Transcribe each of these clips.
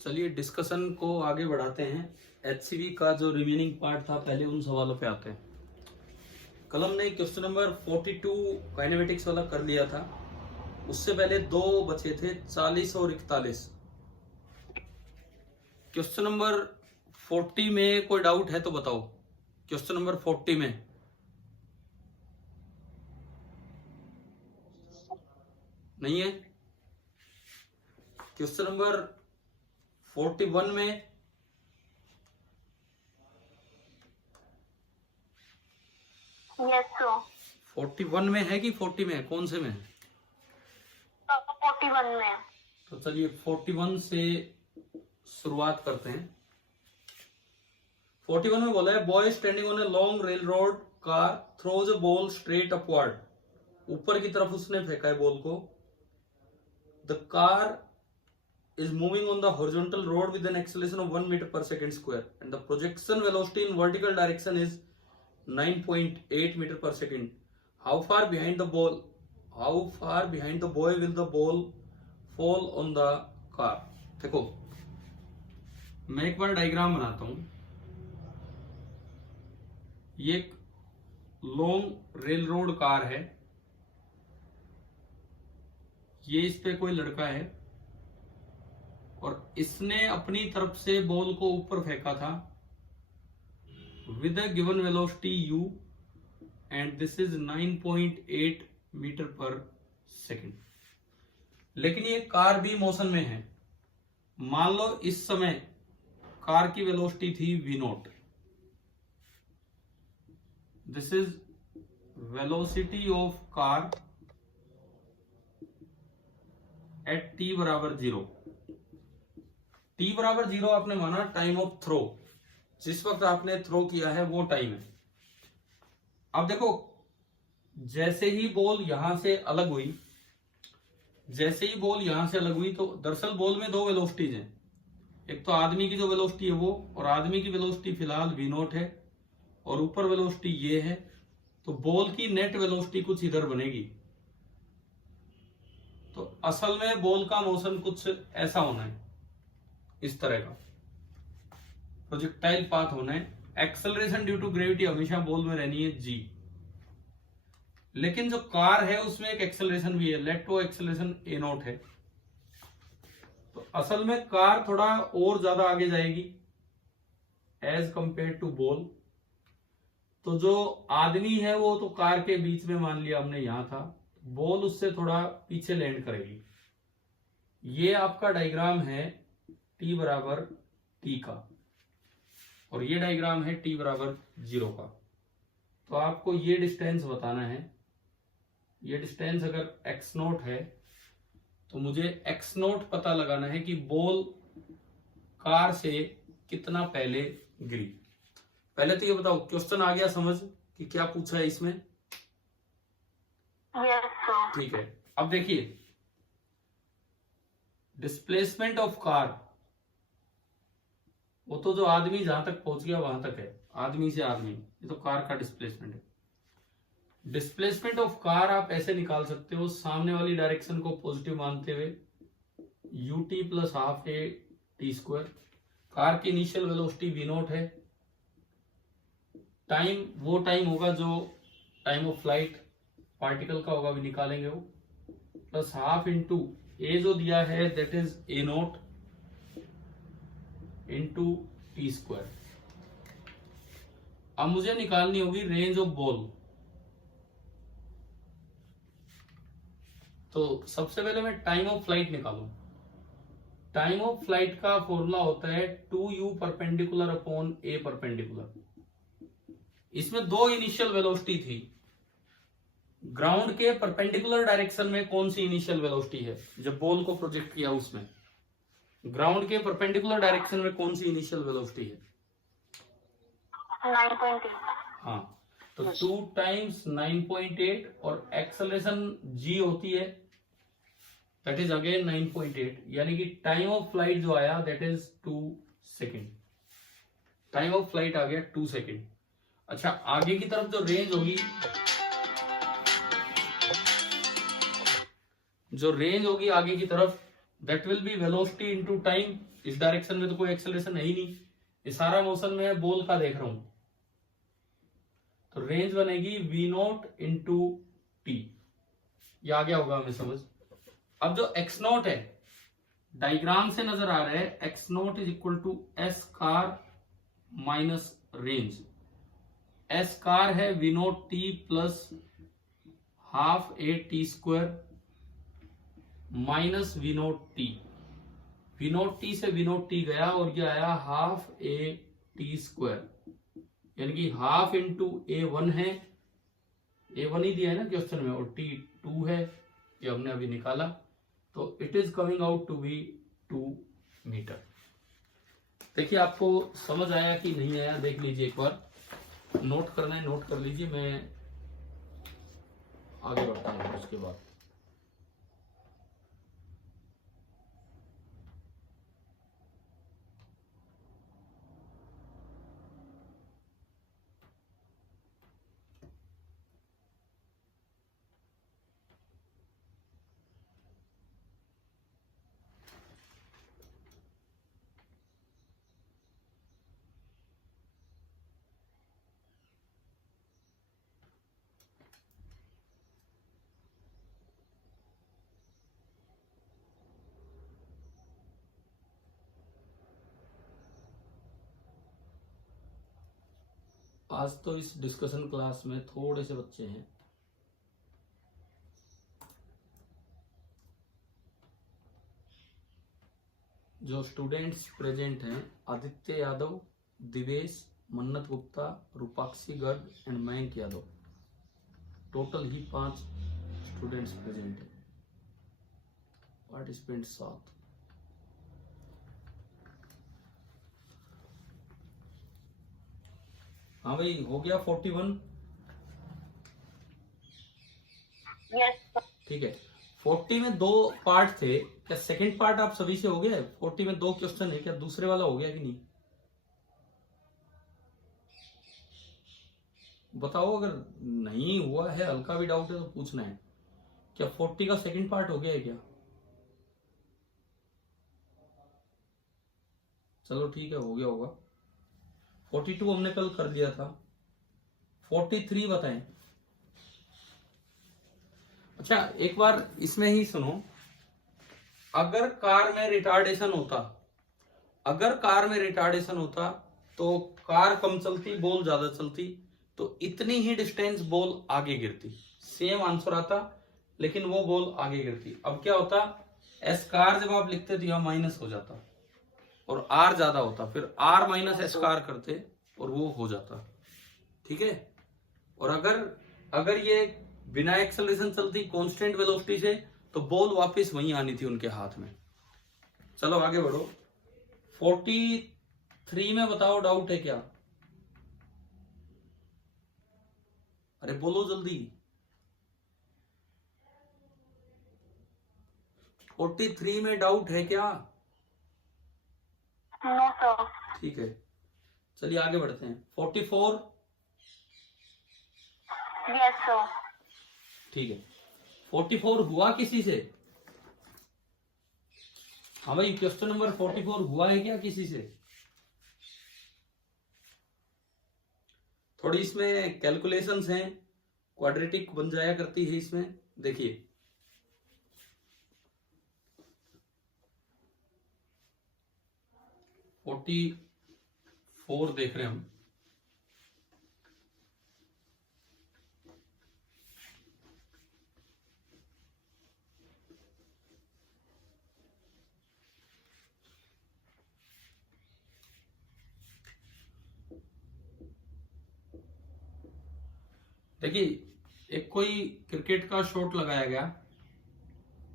चलिए डिस्कशन को आगे बढ़ाते हैं। एचसीवी का जो रिमेनिंग पार्ट था पहले उन सवालों पे आते हैं। कल हमने क्वेश्चन नंबर 42 काइनेमेटिक्स वाला कर लिया था। उससे पहले दो बचे थे 40 और 41। क्वेश्चन नंबर 40 में कोई डाउट है तो बताओ। क्वेश्चन नंबर 40 में नहीं है। क्वेश्चन नंबर 41 में यस सर। 41 में है कि 40 में है, कौन से में है? 41 में। तो चलिए 41 से शुरुआत करते हैं। 41 में बोला है boy standing on a long rail road car throws a ball straight upward. ऊपर की तरफ उसने फेंका है बॉल को। The car is moving on the horizontal road with an acceleration of 1 meter per second square and the projection velocity in vertical direction is 9.8 meter per second. How far behind the boy will the ball fall on the car? देखो मैं एक बार diagram बनाता हूं। ये एक long rail road car है। ये इस पे कोई लड़का है और इसने अपनी तरफ से बॉल को ऊपर फेंका था with a given velocity u and this is 9.8 metre per second. लेकिन ये कार भी मोशन में है। मान लो इस समय कार की वेलोसिटी थी v0। This is velocity of car eight t बराबर 0। t बराबर 0 आपने माना टाइम ऑफ थ्रो। जिस वक्त आपने थ्रो किया है वो टाइम है। अब देखो जैसे ही बॉल यहां से अलग हुई तो दरअसल बॉल में दो वेलोसिटीज हैं। एक तो आदमी की जो वेलोसिटी है वो, और आदमी की वेलोसिटी फिलहाल v0 है और ऊपर वेलोसिटी ये है। तो बॉल की नेट वेलोसिटी कुछ इधर बनेगी। तो असल में बॉल का मोशन कुछ ऐसा होना है, इस तरह का प्रोजेक्टाइल पाथ होना है। एक्सेलरेशन ड्यू टू ग्रेविटी हमेशा बॉल में रहनी है g। लेकिन जो कार है उसमें एक एक्सेलरेशन भी है, लेट गो एक्सेलरेशन a0 है। तो असल में कार थोड़ा और ज्यादा आगे जाएगी एज कंपेयर टू बॉल। तो जो आदमी है वो तो कार के बीच में मान लिया हमने यहां था, बॉल उससे थोड़ा पीछे लैंड करेगी। ये आपका डायग्राम है t बराबर t का और ये डायग्राम है t बराबर 0 का। तो आपको ये डिस्टेंस बताना है। ये डिस्टेंस अगर x0 है तो मुझे x0 पता लगाना है कि बॉल कार से कितना पहले गिरी। पहले तो ये बताओ क्वेश्चन आ गया समझ कि क्या पूछा है इसमें? Yes sir. ठीक है। अब देखिए डिस्प्लेसमेंट ऑफ कार, वो तो जो आदमी जहां तक पहुंच गया वहां तक है, आदमी से आदमी। ये तो कार का डिस्प्लेसमेंट है। डिस्प्लेसमेंट ऑफ कार आप ऐसे निकाल सकते हो, सामने वाली डायरेक्शन को पॉजिटिव मानते हुए ut plus half a t square. Car की इनिशियल वेलोसिटी v0 है। टाइम वो टाइम होगा जो टाइम ऑफ फ्लाइट पार्टिकल का होगा, भी निकालेंगे वो, प्लस हाफ इंटू ए जो दिया है that is a0 into T square. अब मुझे निकालनी होगी रेंज ऑफ बॉल। तो सबसे पहले मैं टाइम ऑफ फ्लाइट निकालूं। टाइम ऑफ फ्लाइट का फॉर्मूला होता है 2u perpendicular upon a perpendicular. इसमें दो इनिशियल वेलोसिटी थी। ग्राउंड के परपेंडिकुलर डायरेक्शन में कौन सी इनिशियल वेलोसिटी है जब बॉल को प्रोजेक्ट किया उसमें? ग्राउंड के परपेंडिकुलर डायरेक्शन में कौन सी इनिशियल वेलोसिटी है? 9.8। हाँ, तो 2 टाइम्स 9.8 और एक्सेलरेशन g होती है दैट इज अगेन 9.8, यानी कि टाइम ऑफ फ्लाइट जो आया that is 2 second. Time of flight आ गया 2 सेकेंड। अच्छा, आगे की तरफ जो रेंज होगी, आगे की तरफ that will be velocity into time. इस डायरेक्शन में तो कोई एक्सेलरेशन है ही नहीं, ये सारा मोशन में बॉल का देख रहा हूं, तो रेंज बनेगी v नॉट इंटू टी। ये आ गया होगा हमें समझ। अब जो x नॉट है, डायग्राम से नजर आ रहा है, x nought is equal to S कार माइनस रेंज। एस कार है v nought T plus half A T square minus V nought T. V nought T से वी नोट टी गया और ये आया हाफ ए टी स्क्वायर, यानी कि हाफ इंटू ए वन है, ए वन ही दिया है ना क्वेश्चन में, और टी टू है, ये हमने अभी निकाला, तो it is coming out to be 2 metre. देखिए आपको समझ आया कि नहीं आया, देख लीजिए एक बार, नोट करना है नोट कर लीजिए, मैं आगे बढ़ता हूँ उसके बाद। आज तो इस डिस्कशन क्लास में थोड़े से बच्चे हैं जो स्टूडेंट्स प्रेजेंट हैं, आदित्य यादव, दिवेश, मन्नत गुप्ता, रूपाक्षी गर्ग एंड मयंक यादव, टोटल ही 5 स्टूडेंट्स प्रेजेंट हैं, पार्टिसिपेंट 7। हाँ भाई, हो गया 41? यस ठीक है। 40 में 2 पार्ट थे, क्या सेकंड पार्ट आप सभी से हो गया? 40 में 2 क्वेश्चन है, क्या दूसरे वाला हो गया कि नहीं? बताओ, अगर नहीं हुआ है, हल्का भी डाउट है तो पूछना है। क्या 40 का सेकंड पार्ट हो गया है क्या? चलो ठीक है, हो गया होगा। 42 हमने कल कर दिया था। 43 बताएं। अच्छा, एक बार इसमें ही सुनो, अगर कार में रिटार्डेशन होता, तो कार कम चलती, बॉल ज्यादा चलती, तो इतनी ही डिस्टेंस बॉल आगे गिरती, सेम आंसर आता, लेकिन वो बॉल आगे गिरती। अब क्या होता, एस कार जब आप लिखते तो यहां माइनस हो जाता और आर ज्यादा होता, फिर आर माइनस एस कार करते और वो हो जाता। ठीक है। और अगर ये बिना एक्सेलरेशन चलती कांस्टेंट वेलोसिटी से, तो बॉल वापस वहीं आनी थी उनके हाथ में। चलो आगे बढ़ो। 43 में बताओ, डाउट है क्या? अरे बोलो जल्दी। 43 में डाउट है क्या? No sir. ठीक है, चलिए आगे बढ़ते हैं। 44? Yes sir. ठीक है। 44 हुआ किसी से? हाँ भाई, क्वेश्चन नंबर 44 हुआ है क्या किसी से? थोड़ी इसमें कैलकुलेशंस हैं, क्वाड्रेटिक बन जाया करती है इसमें। देखिए, फोर्टी 4 देख रहे हैं हम। देखिए, एक कोई क्रिकेट का शॉट लगाया गया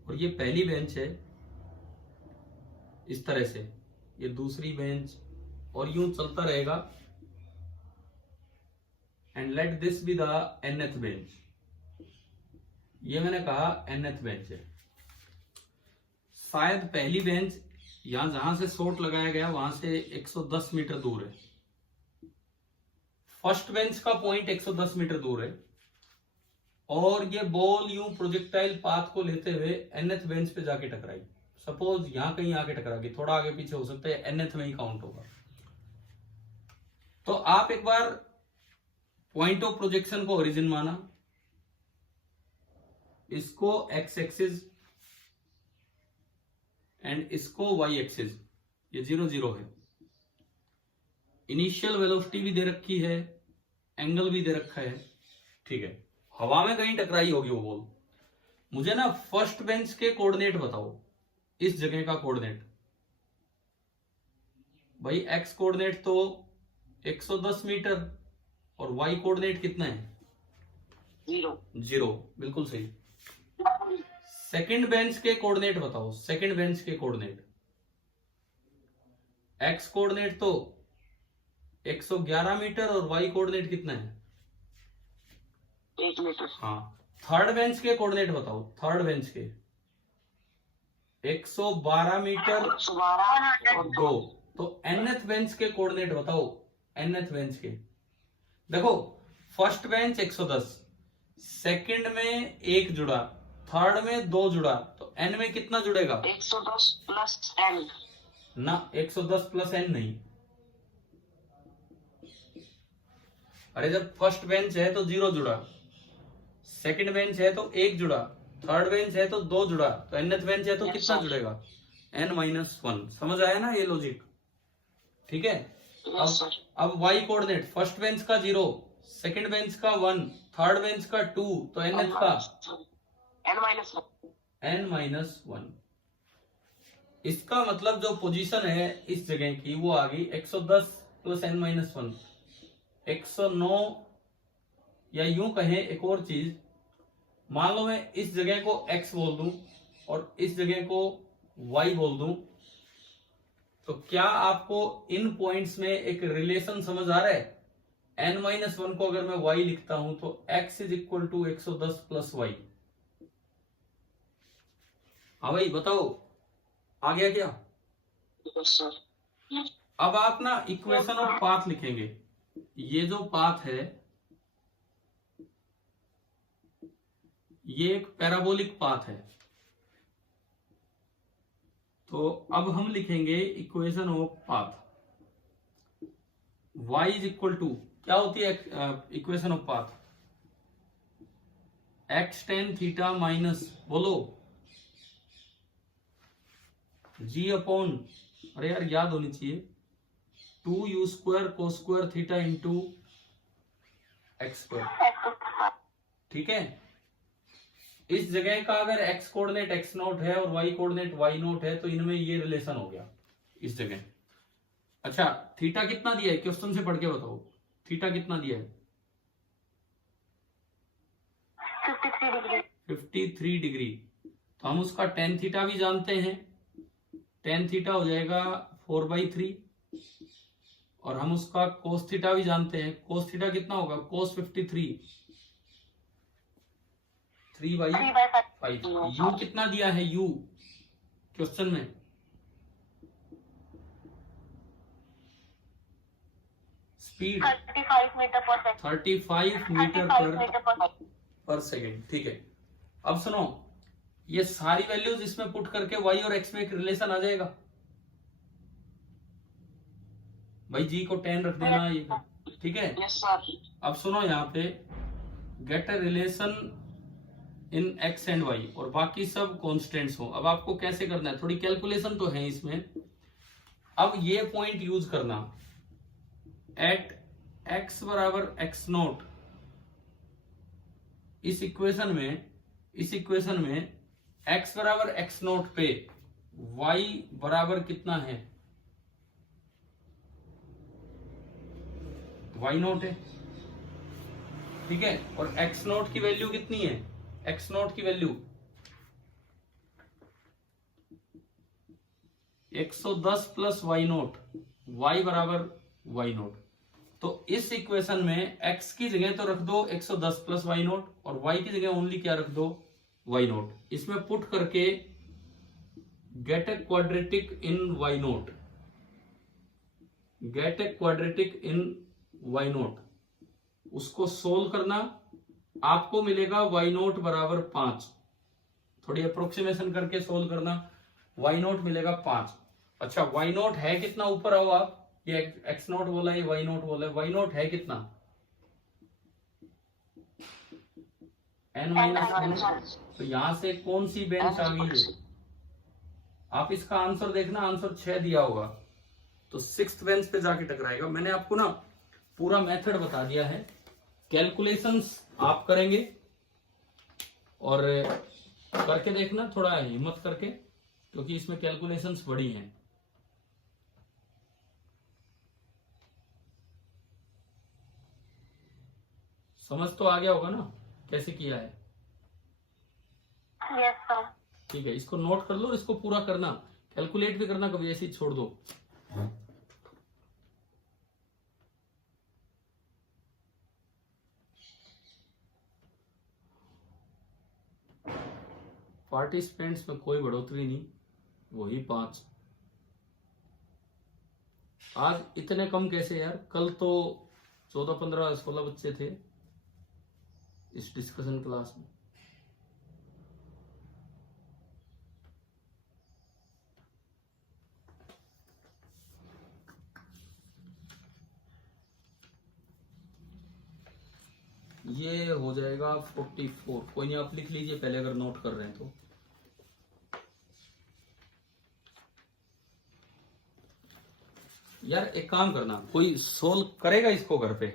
और ये पहली बेंच है इस तरह से, ये दूसरी बेंच, और यूं चलता रहेगा, and let this be the nth bench. ये मैंने कहा nth बेंच है। शायद पहली बेंच यहां जहां से शॉट लगाया गया वहां से 110 मीटर दूर है, फर्स्ट बेंच का पॉइंट 110 मीटर दूर है, और ये बॉल यूं प्रोजेक्टाइल पाथ को लेते हुए nth बेंच पे जाके टकराई। सपोज यहां कहीं आके टकरा गई, थोड़ा आगे पीछे हो सकता है, nth में ही काउंट होगा। तो आप एक बार पॉइंट ऑफ प्रोजेक्शन को ओरिजिन माना, इसको एक्स एक्सिस एंड इसको वाई एक्सिस, ये 0 0 है। इनिशियल वेलोसिटी भी दे रखी है, एंगल भी दे रखा है, ठीक है। हवा में कहीं टकराई होगी वो बॉल। मुझे ना फर्स्ट बेंच के कोऑर्डिनेट बताओ, इस जगह का कोऑर्डिनेट। भाई एक्स कोऑर्डिनेट तो 110 मीटर और वाई कोऑर्डिनेट कितना है? 0, बिल्कुल सही। सेकंड बेंच के कोऑर्डिनेट बताओ, सेकंड बेंच के कोऑर्डिनेट। एक्स कोऑर्डिनेट तो 111 मीटर और वाई कोऑर्डिनेट कितना है? 1 मीटर। हाँ। थर्ड बेंच के कोऑर्डिनेट बताओ, थर्ड बेंच के। 112 मीटर 112 और 2। तो nth बेंच के कोऑर्डिनेट बताओ, nth बेंच के। देखो फर्स्ट बेंच 110, सेकंड में 1 जुड़ा, थर्ड में 2 जुड़ा, तो n में कितना जुड़ेगा? 110 प्लस n। ना 110 प्लस n नहीं। अरे जब फर्स्ट बेंच है तो 0 जुड़ा, सेकंड बेंच है तो 1 जुड़ा, थर्ड बेंच है तो 2 जुड़ा, तो nth बेंच है तो कितना जुड़ेगा? n-1। समझ आया ना ये लॉजिक? ठीक है। अब y कोऑर्डिनेट, फर्स्ट बेंच का 0, सेकंड बेंच का 1, थर्ड बेंच का 2, तो nth का n-1। इसका मतलब जो पोजीशन है इस जगह की वो आ गई 110 प्लस n-1, 109। या यूं कहें एक और चीज, मान लो मैं इस जगह को x बोल दूं और इस जगह को y बोल दूं, तो क्या आपको इन पॉइंट्स में एक रिलेशन समझ आ रहा है? n-1 को अगर मैं y लिखता हूं तो x is equal to 110 plus Y. हाँ भाई बताओ, आ गया क्या? अब आप ना इक्वेशन ऑफ पाथ लिखेंगे। ये जो पाथ है ये एक पैराबोलिक पाथ है, तो अब हम लिखेंगे equation of path. y is equal to, क्या होती है equation of path? x tan theta minus, बोलो, g अपॉन, अरे यार याद होनी चाहिए, 2u square cos square theta into X square. ठीक है। इस जगह का अगर x कोऑर्डिनेट x0 है और y कोऑर्डिनेट y0 है तो इनमें ये रिलेशन हो गया इस जगह। अच्छा थीटा कितना दिया है क्वेश्चन से पढ़ के बताओ, थीटा कितना दिया है? 53 डिग्री। तो हम उसका टेन थीटा भी जानते हैं, टेन थीटा हो जाएगा 4/3, और हम उसका कोस थीटा भी जानते हैं, कोस थीटा कितना होगा? कोस 53 3/5। यू कितना दिया है यू क्वेश्चन में? स्पीड 35 मीटर पर सेकंड। 35 metre per second. ठीक है। अब सुनो, ये सारी वैल्यूज इसमें पुट करके y और x में एक रिलेशन आ जाएगा। भाई जी को 10 रख देना ये, ठीक है। अब सुनो यहाँ पे get a relation in x and y और बाकी सब कॉन्स्टेंट्स हो। अब आपको कैसे करना है, थोड़ी कैलकुलेशन तो है इसमें। अब ये पॉइंट यूज करना, एट x बराबर x0, इस इक्वेशन में x बराबर x0 पे y बराबर कितना है? y0 है, ठीक है। और x0 की वैल्यू कितनी है? x0 की वैल्यू 110 प्लस y0, y बराबर y0। तो इस इक्वेशन में x की जगह तो रख दो 110 प्लस y0 और y की जगह ओनली क्या रख दो? y0। इसमें पुट करके gate a quadratic in y0, gate a quadratic in y0, उसको सोल्व करना, आपको मिलेगा y0 बराबर 5। थोड़ी अप्रोक्सीमेशन करके सोल्व करना, वाई नॉट मिलेगा 5। अच्छा वाई नॉट है कितना, ऊपर आओ आप, ये एक्स नॉट बोला है, वाई नॉट बोला है, वाई नॉट है कितना, n-1। तो यहां से कौन सी बेंच आ गई है, आप इसका आंसर देखना, आंसर 6 दिया होगा, तो 6th बेंच पे जाके टकराएगा। मैंने आपको ना पूरा मेथड बता दिया है, कैलकुलेशंस आप करेंगे और करके देखना, थोड़ा हिम्मत करके, क्योंकि इसमें कैलकुलेशंस बड़ी हैं। समझ तो आ गया होगा ना कैसे किया है? Yes sir. ठीक है, इसको नोट कर लो, इसको पूरा करना, कैलकुलेट भी करना, कभी ऐसे ही छोड़ दो। पार्टिसिपेंट्स में कोई बढ़ोतरी नहीं, वही 5। आज इतने कम कैसे यार, कल तो 14, 15, 16 बच्चे थे इस डिस्कशन क्लास में। ये हो जाएगा 44। कोई नहीं, आप लिख लीजिए पहले अगर नोट कर रहे हैं तो। यार एक काम करना, कोई सोल्व करेगा इसको घर पे,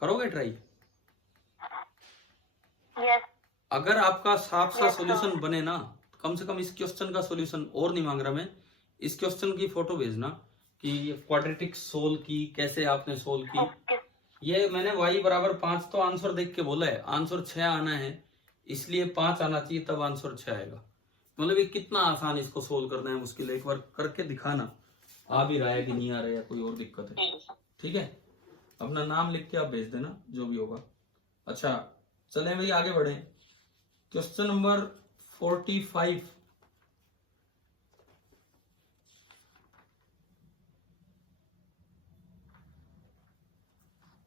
करोगे ट्राई? यस। अगर आपका साफ सा Yes, सॉल्यूशन sir. बने ना, कम से कम इस क्वेश्चन का सॉल्यूशन, और नहीं मांग रहा मैं, इस क्वेश्चन की फोटो भेजना कि ये क्वाड्रेटिक सोल्व की, कैसे आपने सोल्व की। ओके। ये मैंने y बराबर 5 तो आंसर देख के बोला है, आंसर 6 आना है, इसलिए 5 आना चाहिए, तब आंसर 6 आएगा। मतलब ये कितना आसान इसको सोल्व करना है, मुश्किल है, एक बार करके दिखाना, आ भी रहा है कि नहीं आ रहा है, या कोई और दिक्कत है। ठीक है, अपना नाम लिख के आप भेज देना, जो भी होगा। अच्छा चले भाई आगे बढ़े, क्वेश्चन नंबर 45।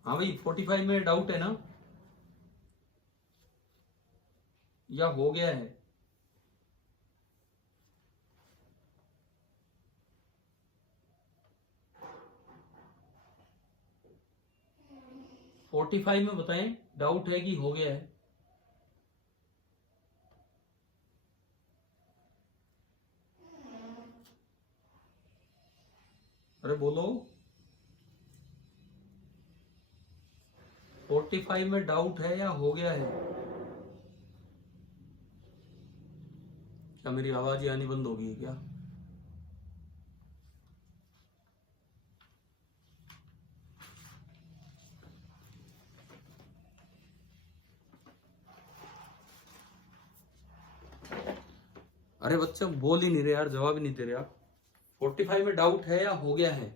हाँ भाई 45 में डाउट है ना, या हो गया है? फोर्टी फाइव में बताएं, डाउट है कि हो गया है? अरे बोलो, 45 में डाउट है या हो गया है? क्या मेरी आवाज ही आनी बंद हो गई है क्या? अरे बच्चे बोल ही नहीं रहे यार, जवाब ही नहीं दे रहे आप। 45 में डाउट है या हो गया है?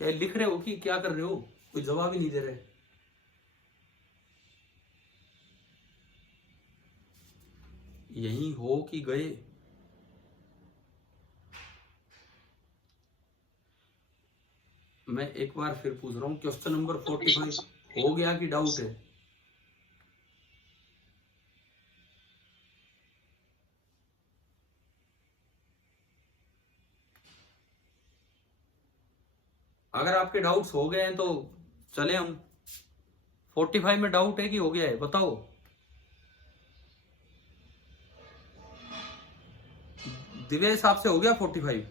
क्या लिख रहे हो कि क्या कर रहे हो? कोई जवाब ही नहीं दे रहे। यहीं हो कि गए? मैं एक बार फिर पूछ रहा हूं, क्वेश्चन नंबर 45 हो गया कि डाउट है? अगर आपके डाउट्स हो गए हैं तो चले हम। 45 में डाउट है कि हो गया है, बताओ। दिव्य साहब से हो गया 45?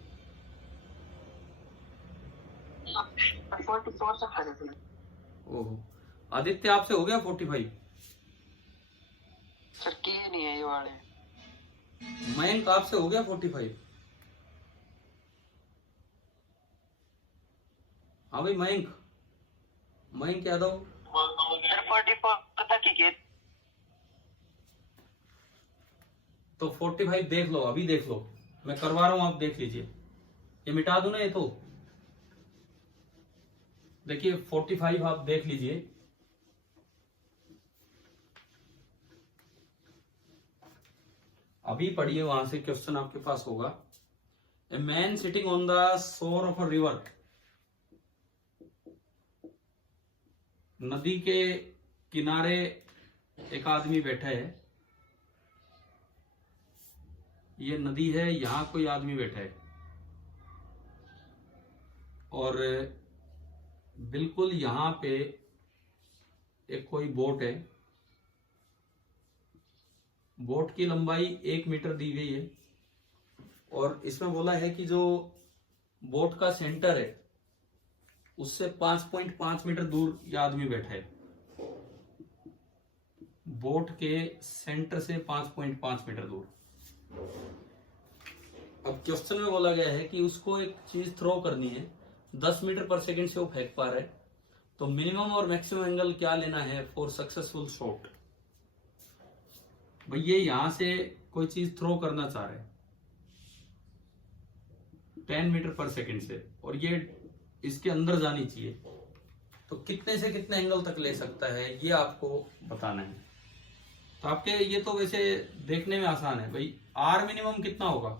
44 से खड़े थे। ओहो, आदित्य आपसे हो गया 45? सर किए नहीं है ये वाले। मयंक आपसे हो गया 45? हाँ भाई मयंक, मयंक यादव। सर 44 तक ही किए। तो 45 देख लो, अभी देख लो, मैं करवा रहा हूं, आप देख लीजिए। ये मिटा दूं ना ये तो, देखिए 45 आप देख लीजिए। अभी पढ़िए, वहां से क्वेश्चन आपके पास होगा। A man sitting on the shore of a river, नदी के किनारे एक आदमी बैठा है। ये नदी है, यहां कोई आदमी बैठा है और बिल्कुल यहां पे एक कोई बोट है। बोट की लंबाई 1 मीटर दी गई है और इसमें बोला है कि जो बोट का सेंटर है उससे 5.5 मीटर दूर यह आदमी बैठा है। बोट के सेंटर से 5.5 मीटर दूर। अब क्वेश्चन में बोला गया है कि उसको एक चीज थ्रो करनी है, 10 मीटर पर सेकंड से वो फेंक पा रहा है, तो मिनिमम और मैक्सिमम एंगल क्या लेना है फॉर सक्सेसफुल शॉट। भाई ये यहां से कोई चीज थ्रो करना चाह रहे हैं 10 मीटर पर सेकंड से और ये इसके अंदर जानी चाहिए, तो कितने से कितने एंगल तक ले सकता है ये आपको बताना है। तो आपके ये तो वैसे देखने में आसान है भाई। आर मिनिमम कितना होगा,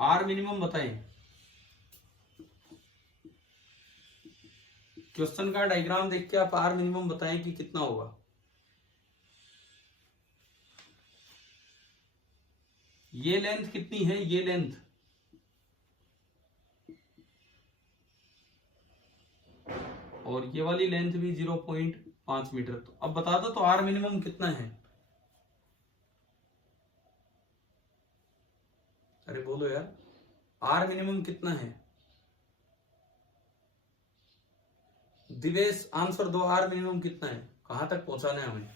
आर मिनिमम बताएं। क्वेश्चन का डायग्राम देख के आप आर मिनिमम बताएं कि कितना होगा। ये लेंथ कितनी है, ये लेंथ और ये वाली लेंथ भी 0.5 मीटर। तो अब बता दो तो आर मिनिमम कितना है। अरे बोलो यार, आर मिनिमम कितना है। दिवेश आंसर दो, आर मिनिमम कितना है, कहां तक पहुंचाना है हमें।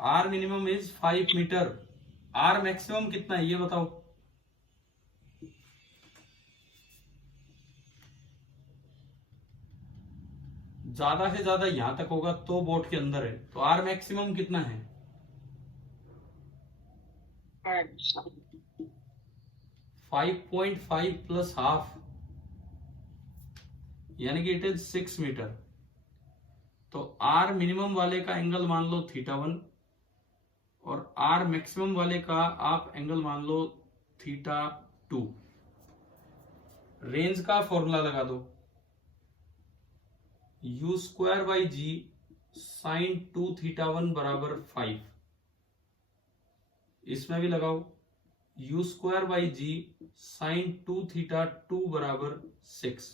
R minimum is 5 metre. R maximum कितना है ये बताओ। ज्यादा से ज्यादा यहां तक होगा तो बोट के अंदर है, तो आर मैक्सिमम कितना है। 5.5 प्लस हाफ यानी कि इट इज 6 मीटर। तो आर मिनिमम वाले का एंगल मान लो θ1 और आर मैक्सिमम वाले का आप एंगल मान लो θ2। रेंज का फॉर्मूला लगा दो, u²/g sin 2θ1 बराबर 5। इसमें भी लगाओ u²/g sin 2θ2 बराबर 6।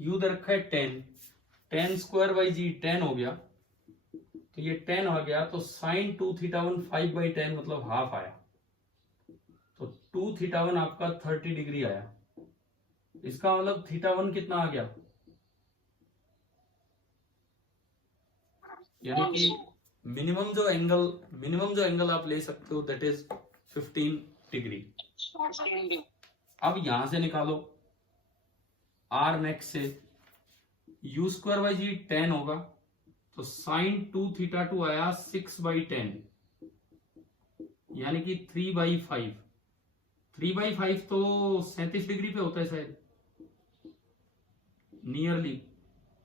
u दे रखा है 10, 10²/g 10 हो गया, तो ये 10 आ गया, तो sin 2θ1 5/10 मतलब हाफ आया, तो 2θ1 आपका 30 डिग्री आया। इसका मतलब θ1 कितना आ गया, यानी कि मिनिमम जो एंगल आप ले सकते हो दैट इज 15 डिग्री। अब यहां से निकालो आर मैक्स से, u²/g 10 होगा, तो sin 2θ2 आया 6/10 यानी कि 3/5। 3/5 तो 37 डिग्री पे होता है शायद, नियरली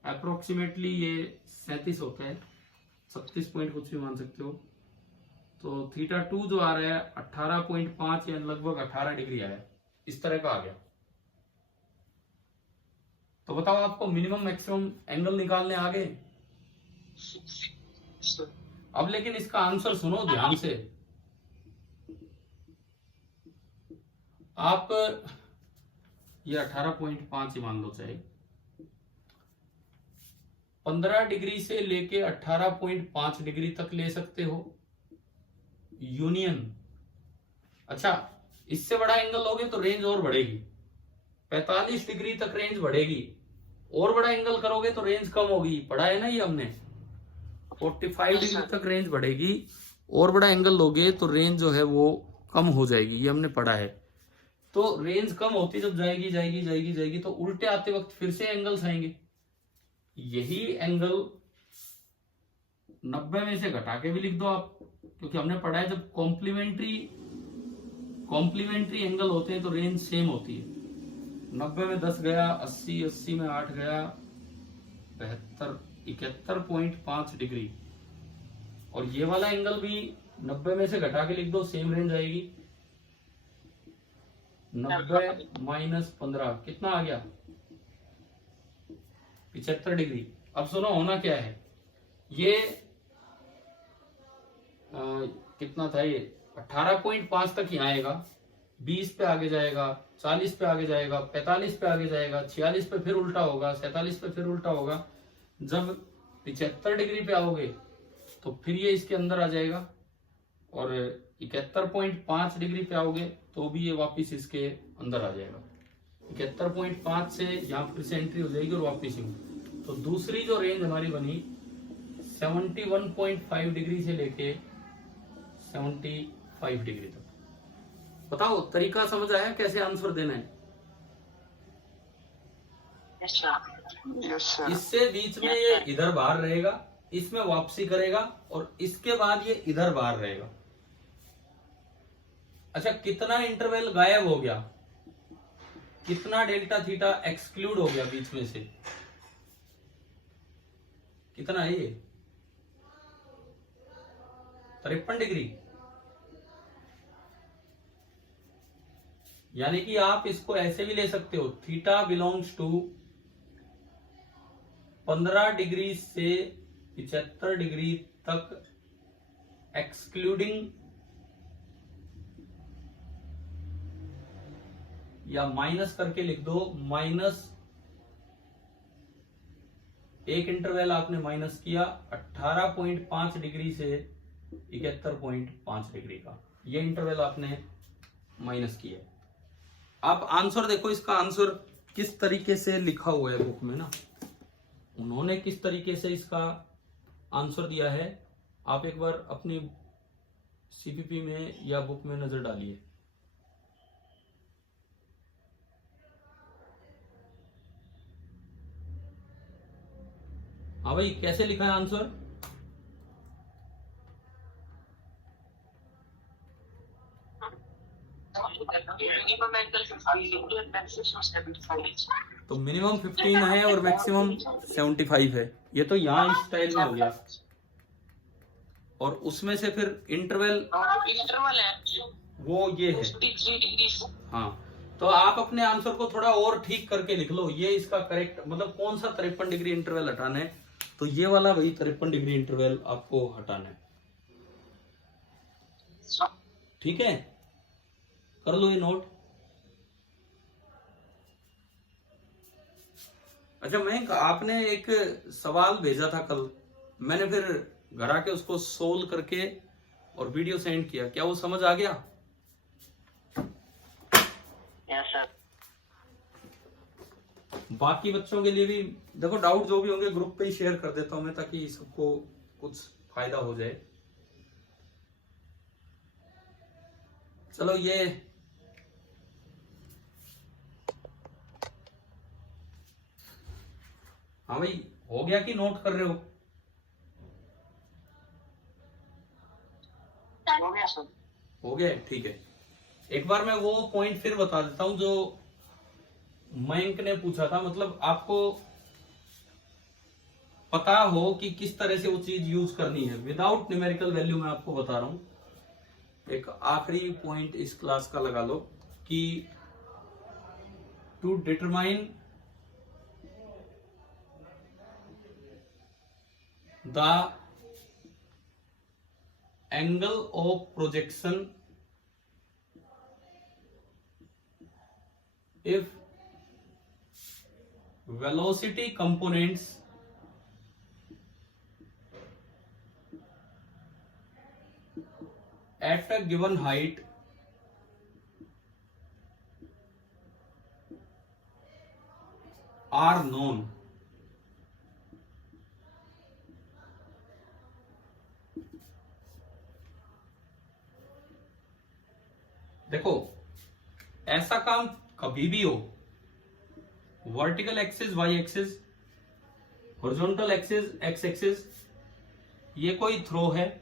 अप्रोक्सीमेटली ये 37 होता है, 36 पॉइंट कुछ भी मान सकते हो। तो θ2 जो आ रहा है 18.5 या लगभग 18 डिग्री आया, इस तरह का आ गया। तो बताओ आपको मिनिमम मैक्सिमम एंगल निकालने आ गए। अब लेकिन इसका आंसर सुनो ध्यान से। आप ये 18.5 ही मान लो, चाहे 15 डिग्री से लेके 18.5 डिग्री तक ले सकते हो यूनियन। अच्छा, इससे बड़ा एंगल लोगे तो रेंज और बढ़ेगी, 45 डिग्री तक रेंज बढ़ेगी। और बड़ा एंगल करोगे तो रेंज कम होगी, पढ़ा है ना ये हमने। 45 डिग्री तक रेंज बढ़ेगी, और बड़ा एंगल लोगे तो रेंज जो है वो कम हो जाएगी, ये हमने पढ़ा है। तो रेंज कम होती जब जाएगी तो उल्टे आते वक्त फिर से एंगल्स आएंगे। यही एंगल 90 में से घटा के भी लिख दो आप, क्योंकि हमने पढ़ा है जब कॉम्प्लीमेंट्री एंगल होते हैं तो रेंज सेम होती है। 90 में 10 गया, 80 में 8 गया, 71.5 डिग्री, और ये वाला एंगल भी 90 में से घटा के लिख दो, सेम रेंज आएगी। 90 माइनस 15 कितना आ गया? 75 डिग्री। अब सुनो होना क्या है, ये कितना था, ये 18.5 तक ही आएगा, 20 पे आगे जाएगा, 40 पे आगे जाएगा, 45 पे आगे जाएगा, 46 पे फिर उल्टा होगा, 47 पे फिर उल्टा होगा। जब 75 डिग्री पे आओगे तो फिर ये इसके अंदर आ जाएगा, और 71.5 डिग्री पे आओगे तो भी ये वापस इसके अंदर आ जाएगा। 71.5 से यहाँ फिर से एंट्री हो जाएगी और वापस ही। तो दूसरी जो रेंज हमारी बनी 71.5 डिग्री से लेके 75 डिग्री तक। बताओ तरीका समझ आया कैसे आंसर देना है? Yes sir. इससे बीच में ये इधर बाहर रहेगा, इसमें वापसी करेगा, और इसके बाद ये इधर बाहर रहेगा। अच्छा, कितना इंटरवल गायब हो गया, कितना डेल्टा थीटा एक्सक्लूड हो गया बीच में से, कितना है ये? 53 डिग्री। यानी कि आप इसको ऐसे भी ले सकते हो, थीटा बिलोंग्स टू 15 डिग्री से 75 डिग्री तक एक्सक्लूडिंग, या माइनस करके लिख दो, माइनस एक इंटरवल आपने माइनस किया 18.5 डिग्री से 71.5 डिग्री का, ये इंटरवल आपने माइनस किया। आप आंसर देखो, इसका आंसर किस तरीके से लिखा हुआ है बुक में ना, उन्होंने किस तरीके से इसका आंसर दिया है, आप एक बार अपनी सीपीपी में या बुक में नजर डालिए। हाँ भाई, कैसे लिखा है आंसर? तो मिनिमम 15 है और मैक्सिमम 75 है। ये तो यहाँ इस स्टाइल में हो गया, और उसमें से फिर इंटरवल है वो ये है। हाँ, तो आप अपने आंसर को थोड़ा और ठीक करके लिख लो, ये इसका करेक्ट मतलब कौन सा 53 डिग्री इंटरवल हटाना है, तो ये वाला वही 53 डिग्री इंटरवल आपको हटाना है। ठीक है, कर लो ये नोट। अच्छा मयंक, आपने एक सवाल भेजा था कल, मैंने फिर घर आके उसको सोल्व करके और वीडियो सेंड किया, क्या वो समझ आ गया? Yes sir. बाकी बच्चों के लिए भी देखो, डाउट जो भी होंगे ग्रुप पे ही शेयर कर देता हूं मैं, ताकि सबको कुछ फायदा हो जाए। चलो ये हाँ भाई, हो गया कि नोट कर रहे हो? हो गया सर। हो गया, ठीक है। एक बार मैं वो पॉइंट फिर बता देता हूं जो मयंक ने पूछा था, मतलब आपको पता हो कि किस तरह से वो चीज यूज करनी है विदाउट न्यूमेरिकल वैल्यू। मैं आपको बता रहा हूं, एक आखिरी पॉइंट इस क्लास का लगा लो कि to determine the angle of projection if velocity components at a given height are known। देखो, ऐसा काम कभी भी हो, vertical axis Y axis, horizontal axis X axis, ये कोई थ्रो है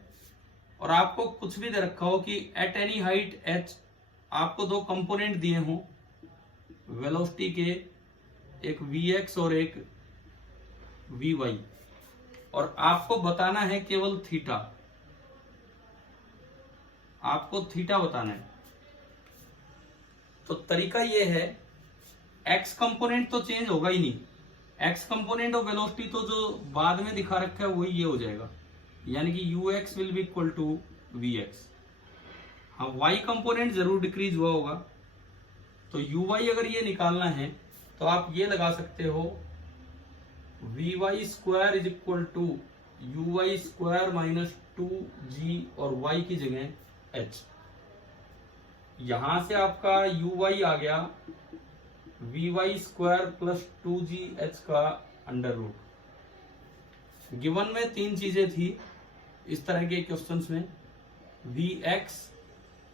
और आपको कुछ भी दे रखा हो कि एट एनी हाइट h आपको दो कंपोनेंट दिए हों वेलोसिटी के, एक vx और एक वी वाई, और आपको बताना है केवल थीटा, आपको थीटा बताना है। तो तरीका ये है, एक्स कंपोनेंट तो चेंज होगा ही नहीं, एक्स कंपोनेंट ऑफ वेलोसिटी तो जो बाद में दिखा रखा है वही ये हो जाएगा, यानी कि U X will be equal to V X. हाँ, वाई कंपोनेंट जरूर डिक्रीज हुआ होगा, तो यू वाई अगर ये निकालना है तो आप ये लगा सकते हो, V Y square is equal to U Y square minus 2g और y की जगह h। यहां से आपका यू वाई आ गया we Y square plus 2gh का अंडर रूट। गिवन में तीन चीजें थी इस तरह के क्वेश्चंस में, वी एक्स,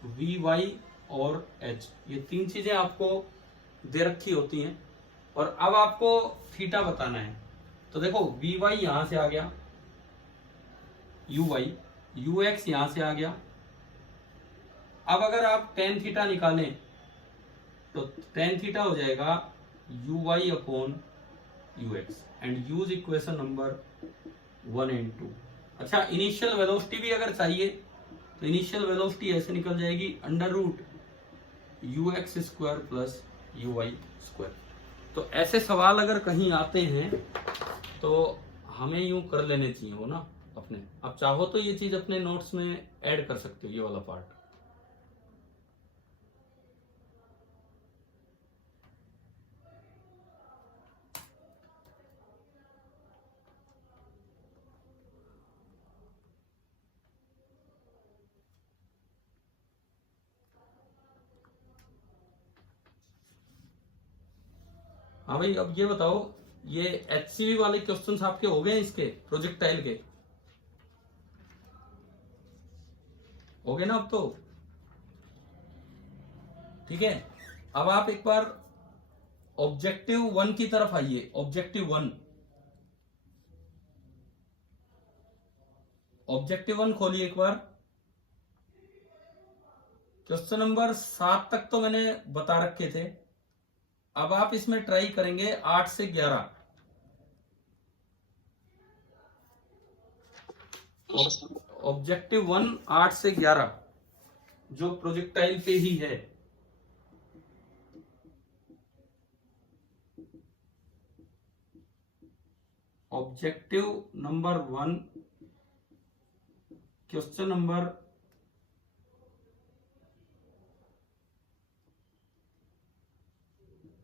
वी वाई और h, ये तीन चीजें आपको दे रखी होती हैं। और अब आपको थीटा बताना है, तो देखो वी वाई यहां से आ गया, यू वाई, यू एक्स यहां से आ गया। अब अगर आप टेन थीटा निकालें तो टेन थीटा हो जाएगा U Y upon U X, and use equation number 1 and 2। अच्छा, इनिशियल वेलोसिटी भी अगर चाहिए तो इनिशियल वेलोसिटी ऐसे निकल जाएगी, under root U X square plus U Y square. तो ऐसे सवाल अगर कहीं आते हैं तो हमें यूं कर लेने चाहिए हो ना अपने। अब चाहो तो ये चीज अपने नोट्स में ऐड कर सकते हो, ये वाला पार्ट। हाँ भाई, अब ये बताओ, ये एचसीवी वाले क्वेश्चंस आपके हो गए इसके प्रोजेक्टाइल के, हो गए ना अब तो? ठीक है, अब आप एक बार ऑब्जेक्टिव 1 की तरफ आइए। ऑब्जेक्टिव 1, ऑब्जेक्टिव 1 खोलिए एक बार। क्वेश्चन नंबर 7 तक तो मैंने बता रखे थे, अब आप इसमें ट्राई करेंगे 8 से 11। ऑब्जेक्टिव 1 8 से 11 जो प्रोजेक्टाइल पे ही है। Objective number 1 question number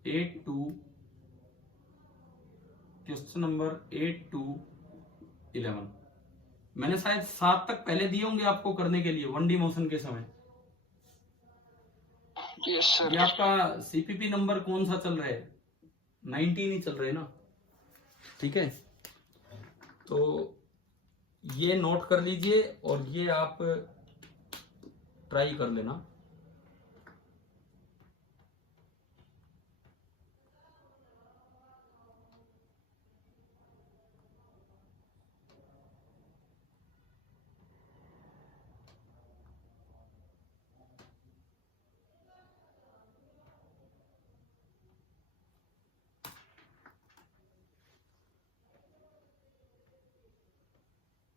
8 to question number 8 to 11। मैंने शायद 7 तक पहले दिए होंगे आपको करने के लिए 1D मोशन के समय। Yes sir. ये आपका सीपीपी नंबर कौन सा चल रहा है? 19 ही चल रहे हैं ना? ठीक है, तो ये नोट कर लीजिए और ये आप ट्राई कर लेना।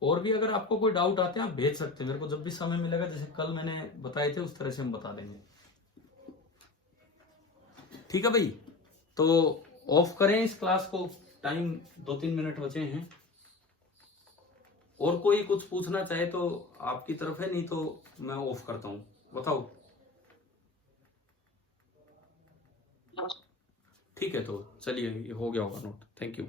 और भी अगर आपको कोई डाउट आते हैं आप भेज सकते हैं मेरे को, जब भी समय मिलेगा, जैसे कल मैंने बताए थे उस तरह से हम बता देंगे। ठीक है भाई, तो ऑफ करें इस क्लास को, टाइम 2-3 मिनट बचे हैं। और कोई कुछ पूछना चाहे तो आपकी तरफ है, नहीं तो मैं ऑफ करता हूं, बताओ। ठीक है, तो चलिए, हो गया होगा नोट। Thank you.